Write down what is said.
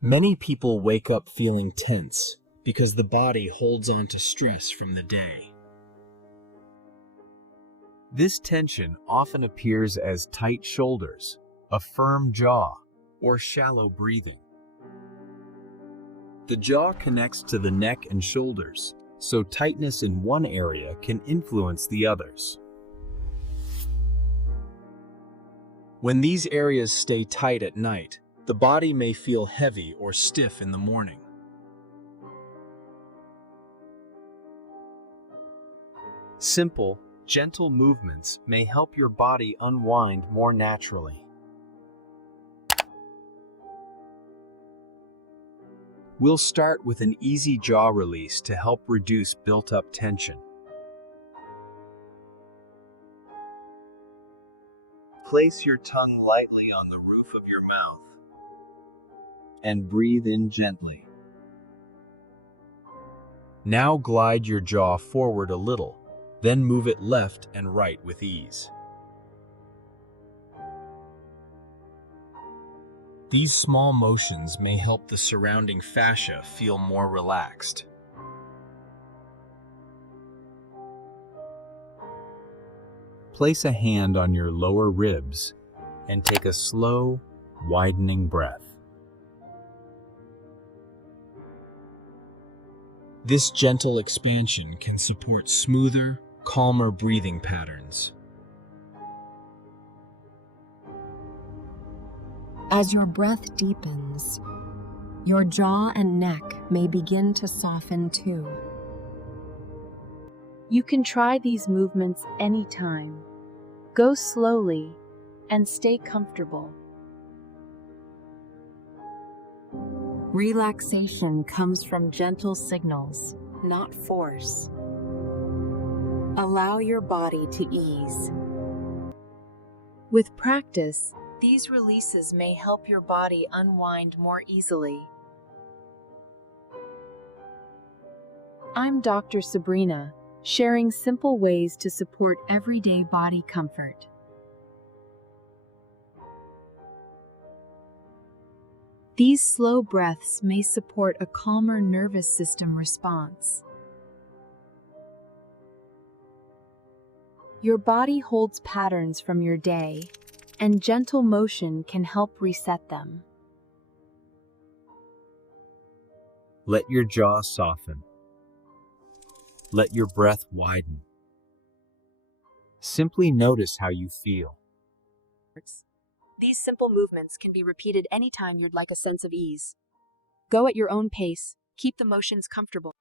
Many people wake up feeling tense because the body holds on to stress from the day. This tension often appears as tight shoulders, a firm jaw, or shallow breathing. The jaw connects to the neck and shoulders, so tightness in one area can influence the others. When these areas stay tight at night, the body may feel heavy or stiff in the morning. Simple, gentle movements may help your body unwind more naturally. We'll start with an easy jaw release to help reduce built-up tension. Place your tongue lightly on the roof of your mouth and breathe in gently. Now glide your jaw forward a little, then move it left and right with ease. These small motions may help the surrounding fascia feel more relaxed. Place a hand on your lower ribs and take a slow, widening breath. This gentle expansion can support smoother, calmer breathing patterns. As your breath deepens, your jaw and neck may begin to soften too. You can try these movements anytime. Go slowly and stay comfortable. Relaxation comes from gentle signals, not force. Allow your body to ease. With practice, these releases may help your body unwind more easily. I'm Dr. Sabrina, sharing simple ways to support everyday body comfort. These slow breaths may support a calmer nervous system response. Your body holds patterns from your day, and gentle motion can help reset them. Let your jaw soften. Let your breath widen. Simply notice how you feel. These simple movements can be repeated anytime you'd like a sense of ease. Go at your own pace, keep the motions comfortable.